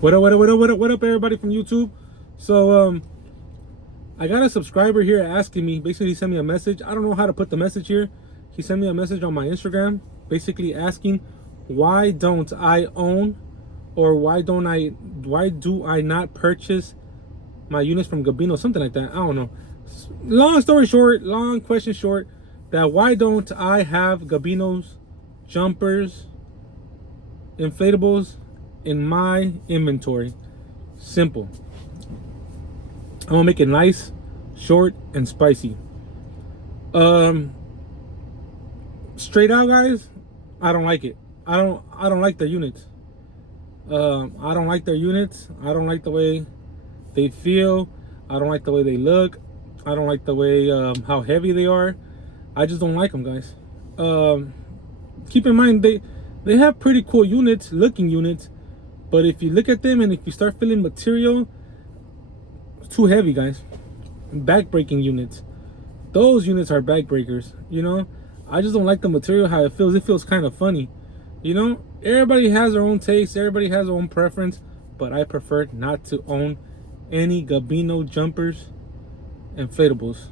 What up, everybody from YouTube? So, I got a subscriber here asking me. Basically, he sent me a message. I don't know how to put the message here. He sent me a message on my Instagram, basically asking, why don't I own, or why do I not purchase my units from GABINOS, something like that. I don't know. Long story short, long question short, that why don't I have GABINOS jumpers, inflatables in my inventory? Simple. I'm gonna make it nice, short, and spicy. Straight out, guys, I don't like it. I don't like their units. I don't like their units. I don't like the way they feel. I don't like the way they look. I don't like the way how heavy they are. I just don't like them, guys. Keep in mind they have pretty cool units, looking units, but if you look at them and if you start feeling material, it's too heavy, guys. Back-breaking units. Those units are back-breakers, you know? I just don't like the material, how it feels. It feels kind of funny, you know? Everybody has their own taste. Everybody has their own preference, but I prefer not to own any Gabino jumpers, inflatables.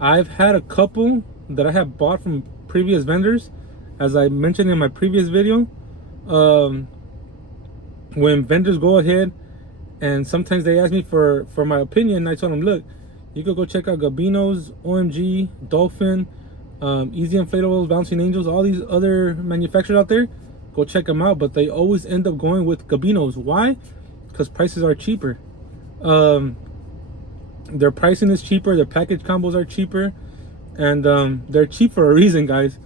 I've had a couple that I have bought from previous vendors, as I mentioned in my previous video. When vendors go ahead and sometimes they ask me for my opinion, I told them, look, you could go check out Gabinos, OMG, Dolphin, Easy Inflatables, Bouncing Angels, all these other manufacturers out there. Go check them out, but they always end up going with Gabinos. Why? Because prices are cheaper. Their pricing is cheaper, their package combos are cheaper, and they're cheap for a reason, guys.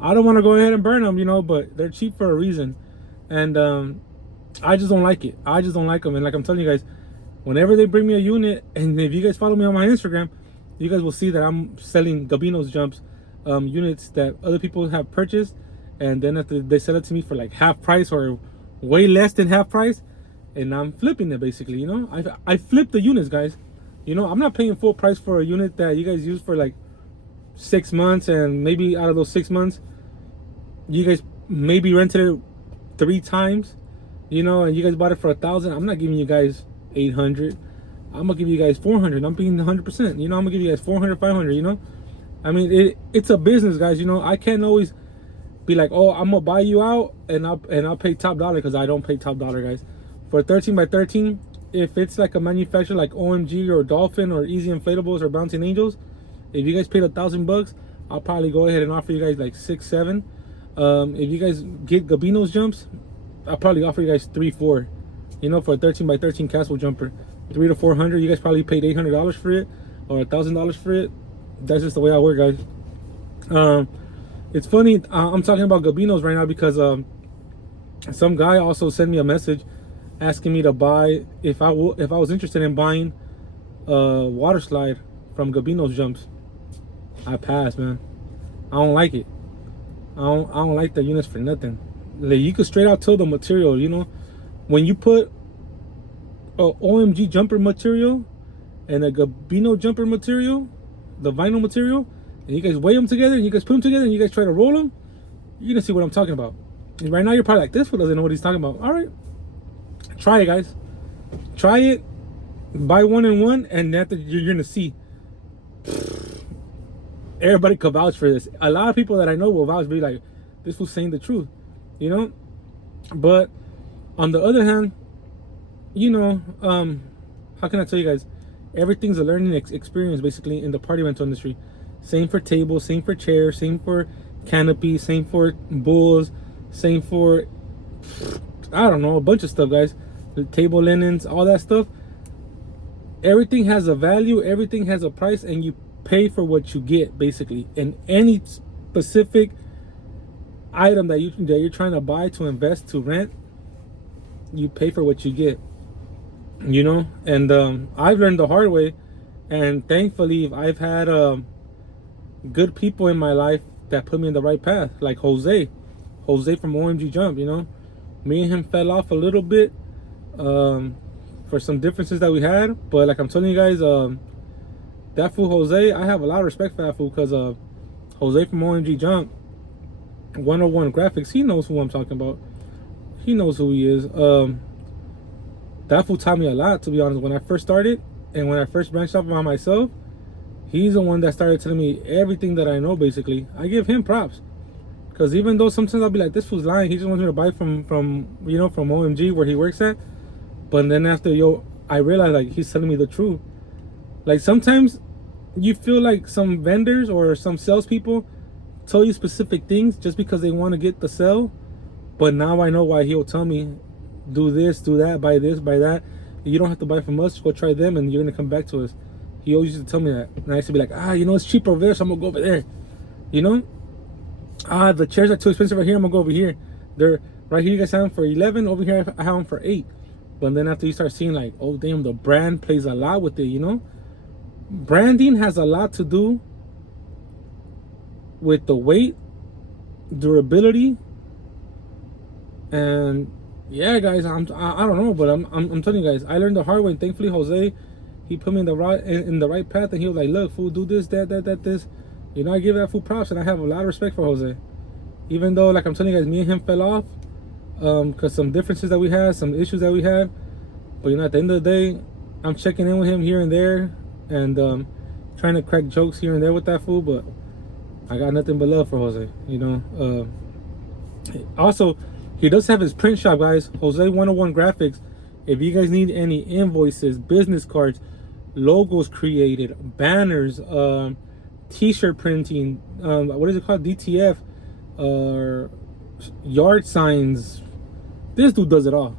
I don't want to go ahead and burn them, you know, but they're cheap for a reason. And I just don't like it. I just don't like them. And like I'm telling you guys, whenever they bring me a unit, and if you guys follow me on my Instagram, you guys will see that I'm selling Gabinos jumps, units that other people have purchased, and then after they sell it to me for like half price or way less than half price, and I'm flipping it basically, you know. I flip the units, guys. You know, I'm not paying full price for a unit that you guys use for like 6 months, and maybe out of those 6 months, you guys maybe rented it 3 times, you know, and you guys bought it for 1,000. I'm not giving you guys 800. I'm gonna give you guys 400. I'm being 100%. You know, I'm gonna give you guys 400, 500. You know, I mean, it's a business, guys. You know, I can't always be like, oh, I'm gonna buy you out and I'll pay top dollar, because I don't pay top dollar, guys. For 13 by 13, if it's like a manufacturer like OMG or Dolphin or Easy Inflatables or Bouncing Angels, if you guys paid $1,000, I'll probably go ahead and offer you guys like 6, 7. If you guys get Gabinos jumps, I'll probably offer you guys 3, 4. You know, for a 13 by 13 castle jumper, 300 to 400. You guys probably paid $800 for it or $1,000 for it. That's just the way I work, guys. It's funny. I'm talking about Gabinos right now because some guy also sent me a message asking me to buy, if I was interested in buying a water slide from Gabinos jumps. I passed, man. I don't like it. I don't like the units for nothing. Like, you could straight out tell the material, you know, when you put a OMG jumper material and a Gabino jumper material, the vinyl material, and you guys weigh them together and you guys put them together and you guys try to roll them, you're gonna see what I'm talking about. And right now you're probably like, this one doesn't know what he's talking about. All right, try it, guys. Try it. Buy 1 and 1, and after you're gonna see. Everybody could vouch for this. A lot of people that I know will vouch, be like, this was saying the truth, you know. But on the other hand, you know, how can I tell you guys? Everything's a learning experience, basically, in the party rental industry. Same for tables, same for chairs, same for canopy, same for bulls, same for, I don't know, a bunch of stuff, guys. The table linens, all that stuff. Everything has a value, everything has a price, and you pay for what you get, basically. And any specific item that you're trying to buy, to invest, to rent, you pay for what you get, you know. And I've learned the hard way, and thankfully I've had good people in my life that put me in the right path, like Jose from OMG Jump. You know, me and him fell off a little bit for some differences that we had, but like I'm telling you guys, that fool Jose, I have a lot of respect for that fool, because Jose from OMG Jump, 101 Graphics, he knows who I'm talking about. he knows who he is. That fool taught me a lot, to be honest. When I first started and when I first branched off by myself, he's the one that started telling me everything that I know. Basically, I give him props, because even though sometimes I'll be like, this fool's lying, he just wants me to buy from from OMG where he works at. But then after I realized like he's telling me the truth. Like sometimes you feel like some vendors or some salespeople tell you specific things just because they want to get the sale. But now I know why he'll tell me, do this, do that, buy this, buy that. You don't have to buy from us. Go try them, and you're gonna come back to us. He always used to tell me that, and I used to be like, it's cheaper over there, so I'm gonna go over there. The chairs are too expensive right here. I'm gonna go over here. They're right here. You guys have them for 11. Over here, I have them for 8. But then after you start seeing like, oh damn, the brand plays a lot with it. Branding has a lot to do with the weight, durability, and yeah, guys, I don't know, but I'm telling you guys, I learned the hard way. And thankfully, Jose, he put me in the right path, and he was like, look, fool, do this, that, this. I give that fool props, and I have a lot of respect for Jose. Even though, like I'm telling you guys, me and him fell off, because some differences that we had, some issues that we had. But at the end of the day, I'm checking in with him here and there, and trying to crack jokes here and there with that fool. But I got nothing but love for Jose. Also, he does have his print shop, guys. Jose 101 Graphics. If you guys need any invoices, business cards, logos created, banners, t-shirt printing, what is it called, DTF, yard signs, this dude does it all.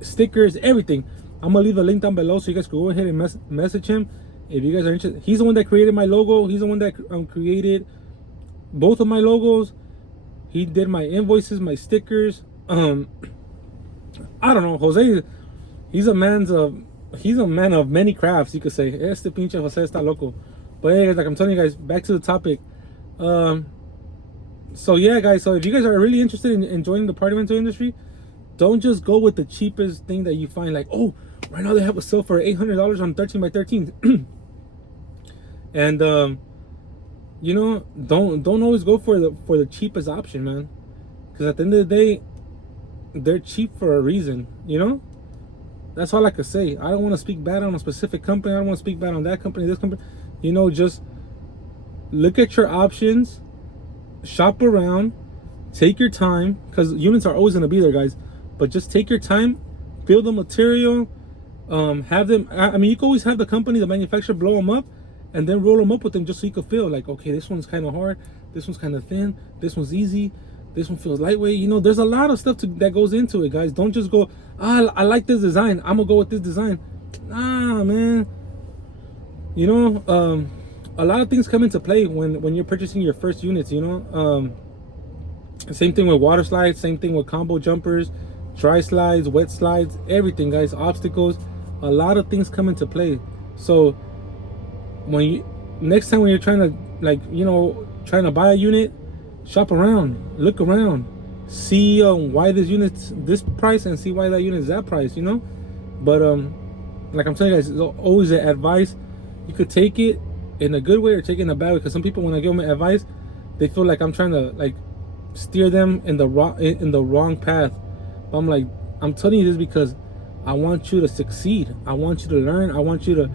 Stickers, everything. I'm gonna leave a link down below so you guys can go ahead and message him if you guys are interested. He's the one that created my logo. He's the one that created both of my logos. He did my invoices, my stickers. I don't know, Jose, he's a man of many crafts, you could say. Este pinche Jose está loco. But hey, guys, like I'm telling you guys, back to the topic. So yeah, guys, so if you guys are really interested in joining the party rental industry, don't just go with the cheapest thing that you find. Like, oh, right now they have a sale for $800 on 13 by 13. And don't always go for the cheapest option, man. Because at the end of the day, they're cheap for a reason. That's all I could say. I don't want to speak bad on a specific company. I don't want to speak bad on that company, this company. Just look at your options, shop around, take your time, because units are always going to be there, guys. But just take your time, feel the material, have them. I mean, you can always have the company, the manufacturer, blow them up, and then roll them up with them just so you can feel like, okay, this one's kind of hard, this one's kind of thin, this one's easy, this one feels lightweight. There's a lot of stuff that goes into it, guys. Don't just go, I like this design, I'm gonna go with this design. Nah, man. A lot of things come into play when you're purchasing your first units. Same thing with water slides, same thing with combo jumpers, dry slides, wet slides, everything, guys. Obstacles, a lot of things come into play. So next time when you're trying to buy a unit, shop around, look around, see why this unit's this price and see why that unit's that price. But like I'm telling you guys, it's always an advice. You could take it in a good way or take it in a bad way, because some people, when I give them advice, they feel like I'm trying to steer them in the wrong path. But I'm telling you this because I want you to succeed. I want you to learn. I don't want you to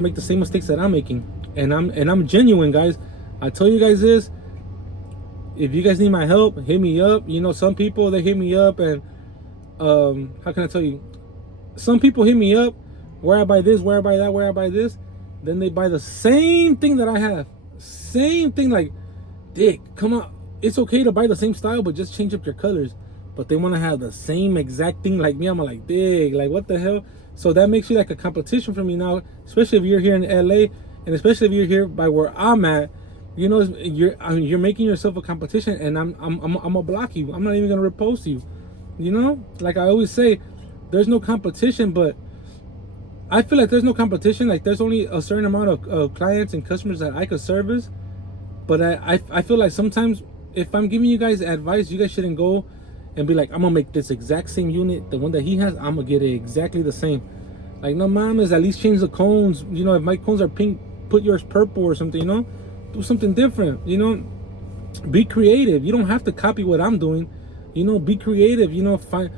make the same mistakes that I'm making. And I'm genuine, guys. I tell you guys this. If you guys need my help, hit me up. Some people, they hit me up, and how can I tell you? Some people hit me up, where I buy this, where I buy that, where I buy this. Then they buy the same thing that I have. Same thing, like, dick, come on. It's okay to buy the same style, but just change up your colors. But they want to have the same exact thing like me. I'm like, dig, like, what the hell? So that makes you like a competition for me now, especially if you're here in LA, and especially if you're here by where I'm at. You're making yourself a competition, and I'm gonna block you. I'm not even gonna repost you. Like I always say, there's no competition, but I feel like there's no competition. Like, there's only a certain amount of clients and customers that I could service. But I feel like sometimes if I'm giving you guys advice, you guys shouldn't go and be like, I'm gonna make this exact same unit, the one that he has, I'm gonna get it exactly the same. Like, no mames, at least change the cones. If my cones are pink, put yours purple or something. Do something different. Be creative. You don't have to copy what I'm doing. You know, be creative. You know, find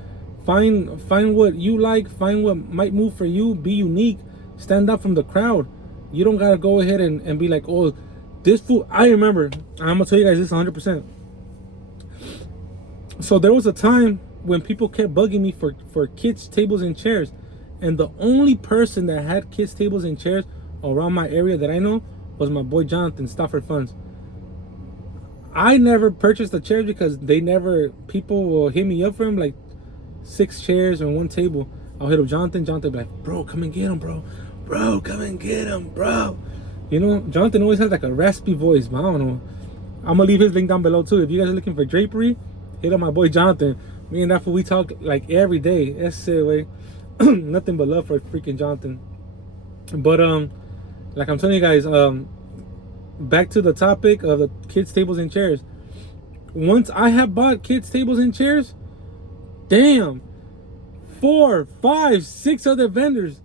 what you like. Find what might move for you. Be unique. Stand out from the crowd. You don't gotta go ahead and be like, oh, this food. I remember. I'm gonna tell you guys this 100%. So there was a time when people kept bugging me for kids tables and chairs, and the only person that had kids tables and chairs around my area that I know was my boy Jonathan, Stafford Funds. I never purchased the chairs because people will hit me up for them, like 6 chairs and 1 table. I'll hit up Jonathan will be like, bro, come and get him, bro, come and get him, bro. You know, Jonathan always has like a raspy voice, but I don't know. I'm gonna leave his link down below too. If you guys are looking for drapery, hit up my boy Jonathan. Me and that fool, we talk like every day. That's it, way. Nothing but love for freaking Jonathan. But like I'm telling you guys, back to the topic of the kids tables and chairs. Once I have bought kids tables and chairs, damn, 4, 5, 6 other vendors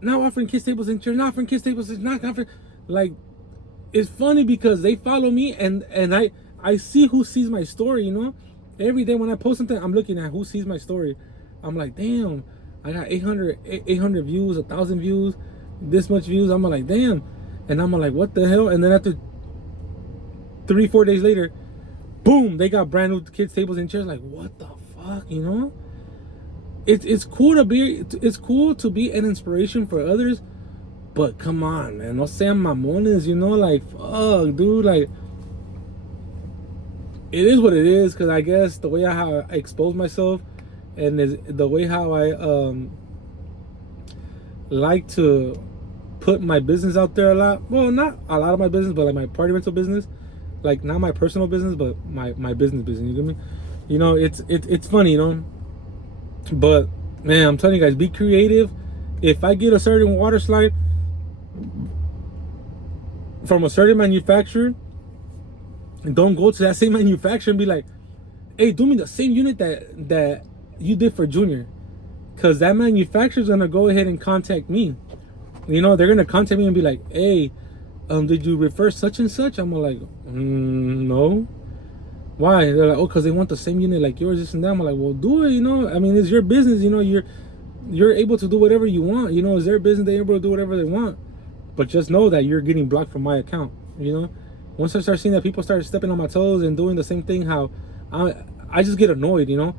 now offering kids tables and chairs, not offering kids tables, not offering. Like, it's funny because they follow me, and I see who sees my story. You know, every day when I post something, I'm looking at who sees my story. I'm like, damn, I got 800 views, 1,000 views, this much views. I'm like, damn. And I'm like, what the hell? And then after 3-4 days later, boom, they got brand new kids tables and chairs. Like, what the fuck, you know? It's cool to be an inspiration for others, but come on, man, no sean mamones, you know? Like, fuck, dude. Like, it is what it is. Because I guess the way how I expose myself, and the way how I like to put my business out there a lot. Well, not a lot of my business, but like my party rental business. Like, not my personal business, but my business. You get me? You know, it's funny, you know. But man, I'm telling you guys, be creative. If I get a certain water slide from a certain manufacturer, don't go to that same manufacturer and be like, hey, do me the same unit that you did for Junior. Because that manufacturer's gonna go ahead and contact me. You know, they're gonna contact me and be like, hey, did you refer such and such? I'm like, no. Why? They're like, oh, because they want the same unit like yours, this and that. I'm like, well, do it, you know. I mean, it's your business, you know. You're able to do whatever you want, you know. It's their business, they're able to do whatever they want. But just know that you're getting blocked from my account, you know. Once I start seeing that people start stepping on my toes and doing the same thing, how I just get annoyed, you know.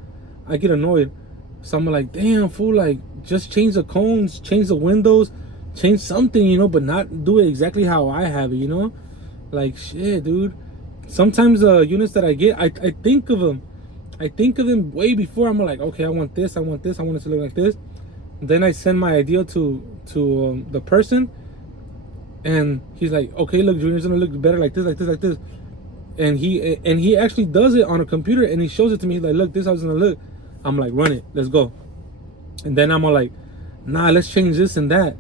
I get annoyed. So I'm like, damn, fool, like, just change the cones, change the windows, change something, you know, but not do it exactly how I have it, you know. Like, shit, dude. Sometimes the units that I get, I think of them. I think of them way before. I'm like, okay, I want this, I want it to look like this. Then I send my idea to the person, and he's like, okay, look, Junior's gonna look better like this, like this, like this. And he actually does it on a computer, and he shows it to me. He's like, look, this is how it's gonna look. I'm like, run it, let's go. And then I'm all like, nah, let's change this and that.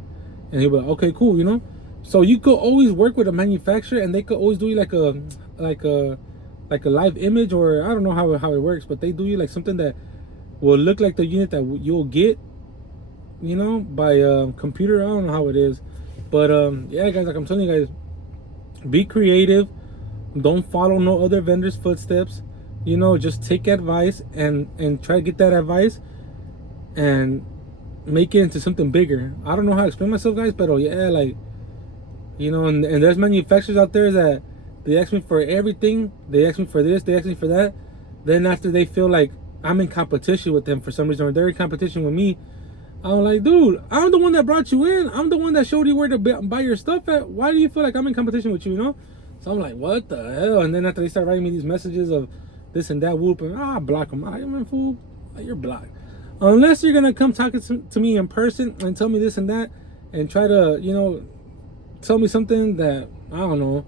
And he'll be like, okay, cool, you know. So you could always work with a manufacturer, and they could always do you like a live image, or I don't know how it works, but they do you like something that will look like the unit that you'll get, you know, by computer. I don't know how it is, but yeah, guys, like I'm telling you guys, be creative. Don't follow no other vendor's footsteps. You know, just take advice and try to get that advice and make it into something bigger. I don't know how to explain myself, guys, but yeah, like, you know, and there's manufacturers out there that they ask me for everything. They ask me for this, they ask me for that. Then after they feel like I'm in competition with them for some reason, or they're in competition with me, I'm like, dude, I'm the one that brought you in. I'm the one that showed you where to buy your stuff at. Why do you feel like I'm in competition with you, you know? So I'm like, what the hell? And then after they start writing me these messages of this and that, whoop, and I block them. I'm like, fool, you're blocked. Unless you're gonna come talking to me in person and tell me this and that, and try to, you know, tell me something that, I don't know,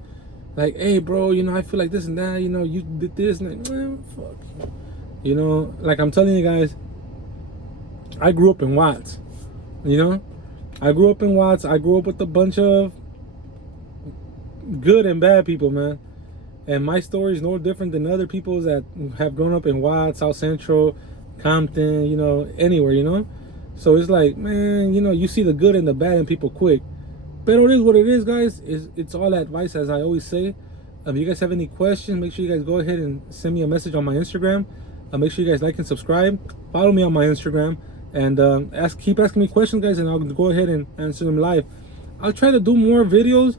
like, hey, bro, you know, I feel like this and that, you know, you did this, and like, fuck. You know, like I'm telling you guys, I grew up in Watts, you know? I grew up in Watts. I grew up with a bunch of good and bad people, man. And my story is no different than other people's that have grown up in Watts, South Central, Compton, you know, anywhere, you know? So it's like, man, you know, you see the good and the bad in people quick. But it is what it is, guys. It's all advice, as I always say. If you guys have any questions, make sure you guys go ahead and send me a message on my Instagram. Make sure you guys like and subscribe. Follow me on my Instagram, and keep asking me questions, guys, and I'll go ahead and answer them live. I'll try to do more videos.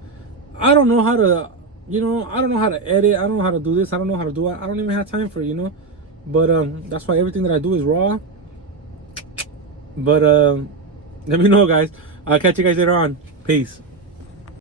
I don't know how to, I don't know how to edit. I don't know how to do this. I don't know how to do it. I don't even have time for it, But that's why everything that I do is raw. But let me know, guys. I'll catch you guys later on. Peace.